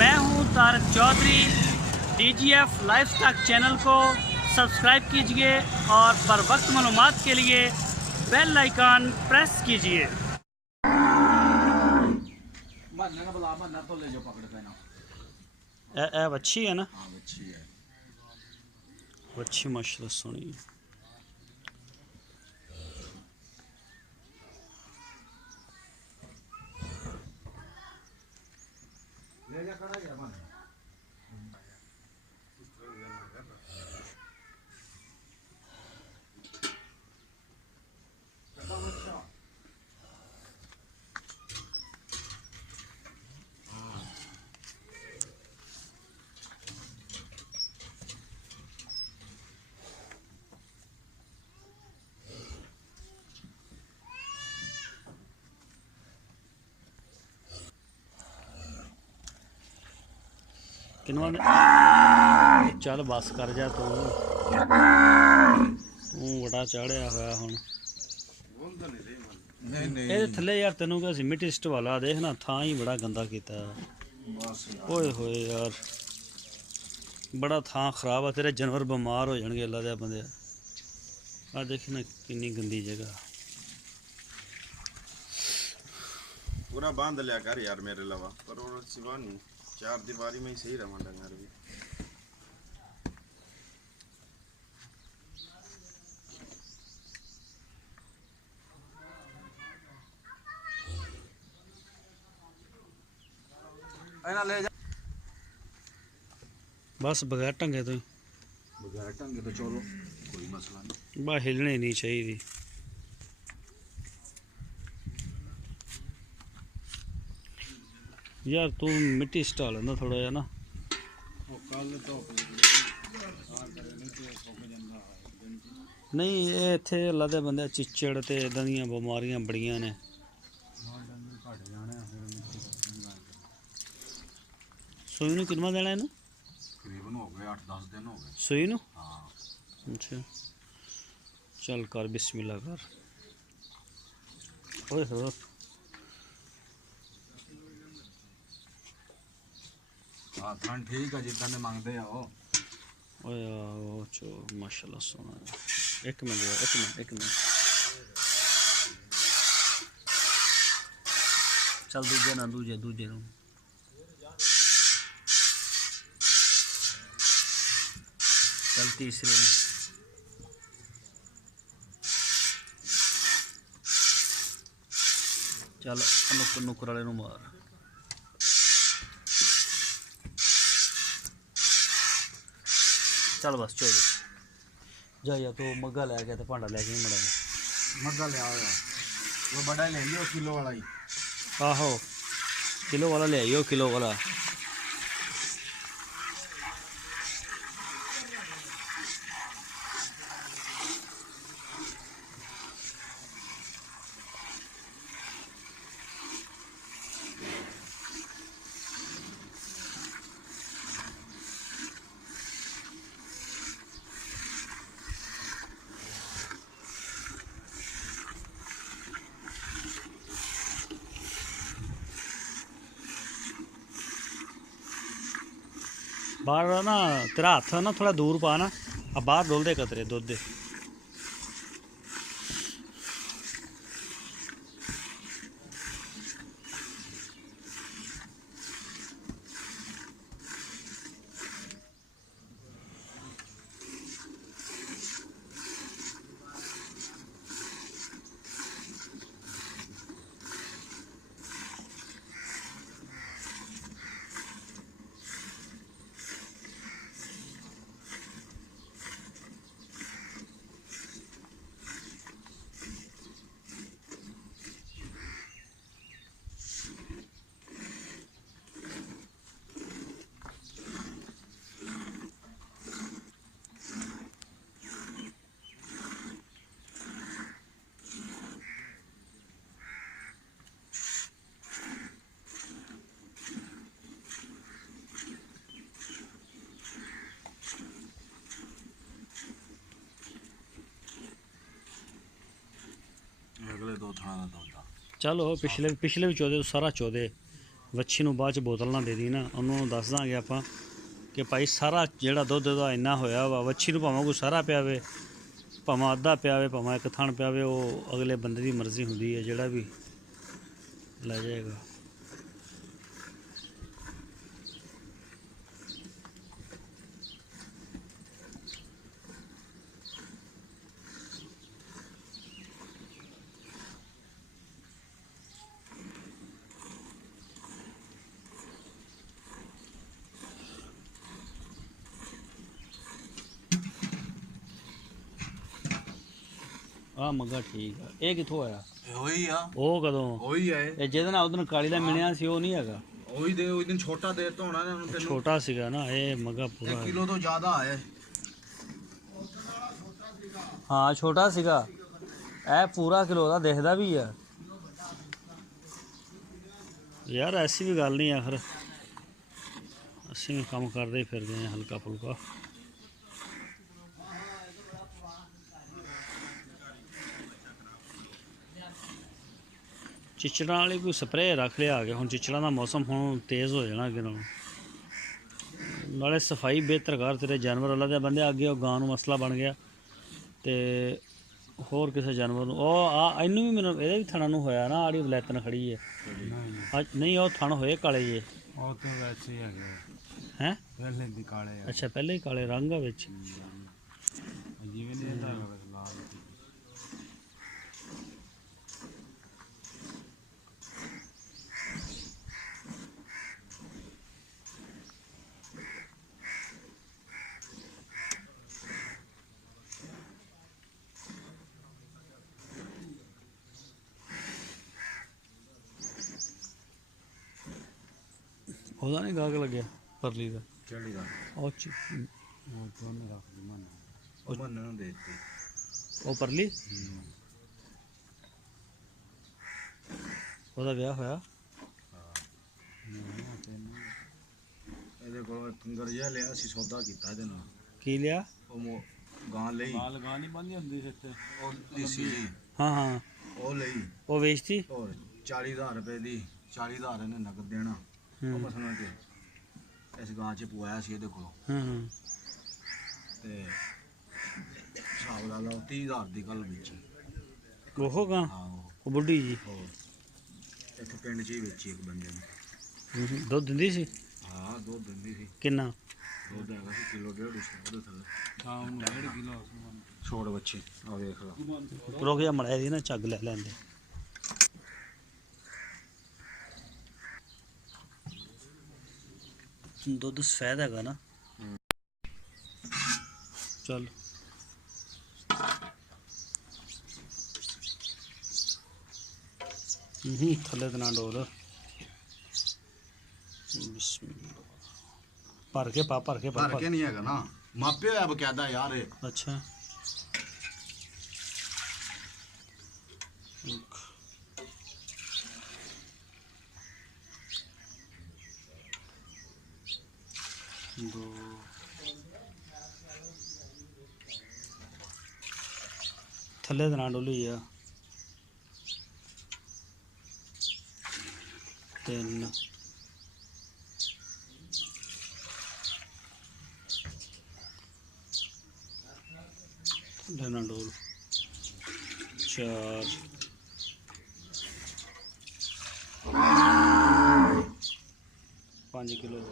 मैं हूं Tarak Chaudhary. DGF lifestyle channel को सब्सक्राइब कीजिए और बर वक्त मालूमात के लिए बेल आइकन प्रेस कीजिए। अच्छी है ना? अच्छी माशाल्लाह सोनी। चल बस कर जा तू बड़ा चढ़िया होया हुण थले यार तेनों क्या मिट्टी सिस्ट वाला देखना थां ही बड़ा गंदा किया। ओए होए यार बड़ा थां खराब है, तेरे जानवर बीमार हो जाएंगे अल्लाह दे बंदे। आ देख ना कितनी गंदी जगह। पूरा बांध लिया कर यार मेरे अलावा, पर वो सिवा नहीं चार दीवारी में ही सही रहा डंगर भी। ले जा बस बगैर ढंगे तो चलो कोई मसला नहीं, बस हिलनी नहीं चाहिए। यार तू मिट्टी सटा लेना थोड़ा जा ना। नहीं ये इत्थे अल्लाह दे बंदे चिच्चड़ ते इदां दियां बमारियां बड़ियां ने। सूई नूं किन्ना देना इनू? तकरीबन हो गए 8-10 दिन हो गए सूई नूं। हाँ अच्छा चल कर बिस्मिल्लाह कर। ओए हो हाँ थान ठीक है जिदा ने मंगते आ वो। ओए ओ चो माशाल्लाह सोना। एक मिनट एक मिनट चल दूजे ना दूजे नूं चल तीसरे ने चल नुक्कर वाले नूं मार। चल बस चो जा या तो मग्गा लै गया तो भांडा लैके नहीं मड़ा मग्गा लिया हुआ वो बड़ा ले लियो किलो वाला ही। आहो किलो वाला ले आइयो किलो वाला। बाहर ना तेरा हाथ ना थोड़ा दूर पा ना, अब बाहर डोल दे कतरे दुध दे। अगले दो थाना दा चलो पिछले भी चौदह सारा चौदह ਵੱਛੀ ਨੂੰ ਬਾਅਦ ਚ ਬੋਤਲ ਨਾ ਦੇ ਦੀ ਨਾ, ਉਹਨੂੰ ਦੱਸ ਦਾਂਗੇ ਆਪਾਂ ਕਿ ਭਾਈ ਸਾਰਾ ਜਿਹੜਾ ਦੁੱਧ ਦਾ ਇੰਨਾ ਹੋਇਆ ਵਾ, ਵੱਛੀ ਨੂੰ ਭਾਵੇਂ ਕੋਈ ਸਾਰਾ ਪਿਆਵੇ, ਭਾਵੇਂ ਅੱਧਾ ਪਿਆਵੇ, ਭਾਵੇਂ ਇੱਕ ਥਣ ਪਿਆਵੇ, ਉਹ ਅਗਲੇ ਬੰਦੇ ਦੀ ਮਰਜ਼ੀ ਹੁੰਦੀ ਹੈ, ਜਿਹੜਾ ਵੀ ਲੈ ਜਾਏਗਾ। ਆ ਮੱਗਾ ਠੀਕ ਆ। ਇਹ ਕਿੱਥੋਂ ਆਇਆ? ਉਹੀ ਆ, ਉਹ ਕਦੋਂ? ਉਹੀ ਆ ਇਹ ਜਿਹਦੇ ਨਾਲ ਉਦੋਂ ਕਾਲੀ ਦਾ ਮਿਲਿਆ ਸੀ, ਉਹ ਨਹੀਂ ਹੈਗਾ? ਉਹੀ ਦੇ ਉਸ ਦਿਨ ਛੋਟਾ ਦੇ ਤੋਂ ਹੋਣਾ ਨਾ ਤੈਨੂੰ। ਛੋਟਾ ਸੀਗਾ ਨਾ ਇਹ ਮੱਗਾ ਪੂਰਾ? 1 ਕਿਲੋ ਤੋਂ ਜ਼ਿਆਦਾ ਆਇਆ। ਹਾਂ ਛੋਟਾ ਸੀਗਾ, ਇਹ ਪੂਰਾ ਕਿਲੋ ਦਾ ਦਿਖਦਾ ਵੀ ਆ ਯਾਰ। ਐਸੀ ਵੀ ਗੱਲ ਨਹੀਂ, ਆਖਰ ਅਸੀਂ ਵੀ ਕੰਮ ਕਰਦੇ ਹੀ ਫਿਰਦੇ ਹਾਂ ਹਲਕਾ ਫੁਲਕਾ। ਚਿਚੜਾਂ ਵਾਲੀ ਕੋਈ ਸਪਰੇਅ ਰੱਖ ਲਿਆ ਆ ਗਿਆ। ਹੁਣ ਚਿਚੜਾਂ ਦਾ ਮੌਸਮ ਹੁਣ ਤੇਜ਼ ਹੋ ਜਾਣਾ ਅੱਗੇ ਨਾਲੋਂ। ਨਾਲੇ ਸਫਾਈ ਬਿਹਤਰ ਕਰ, ਤੇਰੇ ਜਾਨਵਰ ਅੱਲਾ ਦੇ ਬੰਦੇ ਅੱਗੇ ਉਹ ਗਾਂ ਨੂੰ ਮਸਲਾ ਬਣ ਗਿਆ ਤੇ ਹੋਰ ਕਿਸੇ ਜਾਨਵਰ ਨੂੰ। ਉਹ ਆ ਇਹਨੂੰ ਵੀ ਮੈਨੂੰ ਇਹਦੇ ਵੀ ਥਣਾਂ ਨੂੰ ਹੋਇਆ ਨਾ, ਆੜੀ ਵਲੈਤਨ ਖੜੀ ਹੈ। ਨਹੀਂ ਉਹ ਥਣ ਹੋਏ ਕਾਲੇ ਜੇ। ਉਹ ਤਾਂ ਵੈਸੇ ਹੀ ਹੈਗੇ ਹੈ ਪਹਿਲੇ ਦੀ ਕਾਲੇ ਆ। ਅੱਛਾ ਪਹਿਲੇ ਹੀ ਕਾਲੇ ਰੰਗ ਆ ਵਿੱਚ। ਜਿਵੇਂ ਨਹੀਂ ਇਹਦਾ ਲਾਲ। ਉਹਦਾ ਨਹੀਂ ਗਾਹਕ ਲੱਗਿਆ ਪਰਲੀ ਦਾ? ਕਿਹੜੀ ਦਾ? ਉਹ ਉਹ ਤੋਂ ਨਹੀਂ ਰੱਖਦੀ ਮਨ। ਉਹ ਮਨ ਨੂੰ ਦੇ ਦਿੱਤੀ। ਉਹ ਪਰਲੀ ਉਹਦਾ ਵਿਆਹ ਹੋਇਆ? ਇਹਦੇ ਕੋਲ ਕੰਗਰ ਜਿਹਾ ਲਿਆ ਸੀ, ਸੌਦਾ ਕੀਤਾ ਇਹਦੇ ਨਾਲ। ਕੀ ਲਿਆ? ਉਹ ਗਾਂ ਲਈ। ਗਾਂ ਨਹੀਂ ਬੰਦੀ ਹੁੰਦੀ ਇੱਥੇ, ਉਹ ਦੇਸੀ ਜੀ। ਹਾਂ ਹਾਂ ਉਹ ਲਈ। ਉਹ ਵੇਚਤੀ? ਹੋਰ 40,000 ਰੁਪਏ ਦੀ। 40,000 ਇਹਨੇ ਨਗਦ ਦੇਣਾ। ਉਹ ਮਸਲਾ ਕਿ ਇਸ ਗਾਂ 'ਚ ਪਵਾਇਆ ਸੀ ਇਹਦੇ ਕੋਲ। ਹਾਂ ਤੇ ਹਿਸਾਬ ਲਾ ਲਓ 30,000 ਦੀ ਗੱਲ ਵਿੱਚ। ਉਹ ਗਾਂ? ਹਾਂ ਉਹ ਬੁੱਢੀ ਜੀ? ਹੋਰ ਇੱਥੇ ਪਿੰਡ 'ਚ ਹੀ ਵੇਚੀ ਇੱਕ ਬੰਦੇ ਨੇ। ਦੁੱਧ ਦਿੰਦੀ ਸੀ? ਹਾਂ ਦੁੱਧ ਦਿੰਦੀ ਸੀ। ਕਿੰਨਾ ਦੁੱਧ ਹੈਗਾ ਸੀ ਕਿਲੋ 1.5 ਸੀ ਉਹਦੇ ਥੱਲੇ। ਹਾਂ ਉਹਨੂੰ 1.5 ਕਿਲੋ ਛੋੜ ਬੱਚੀ ਆ ਵੇਖ ਲਾ। ਰੁਕ ਜਾ ਮੜਿਆ ਦੀ ਨਾ ਝੱਗ ਲੈ ਲੈਂਦੇ। ਦੁੱਧ ਸਫੈਦ ਹੈਗਾ ਨਾ? ਚੱਲ ਥੱਲੇ ਤੇ ਨਾ ਡੋਲ। ਬਿਸਮਿਲ੍ਲਾ। ਭਰ ਕੇ ਪਾ, ਭਰ ਕੇ ਪਾ। ਭਰ ਕੇ ਨਹੀਂ ਹੈਗਾ ਨਾ, ਮਾਪੇ ਹੋਇਆ ਬਕਾਇਦਾ ਯਾਰ ਇਹ। ਅੱਛਾ ਦੋ ਥੱਲੇ ਤੇ ਨਾ ਡੋਲੀ ਆ। 3 ਥੱਲੇ ਨਾ ਡੋਲ। 4 5 ਕਿਲੋ।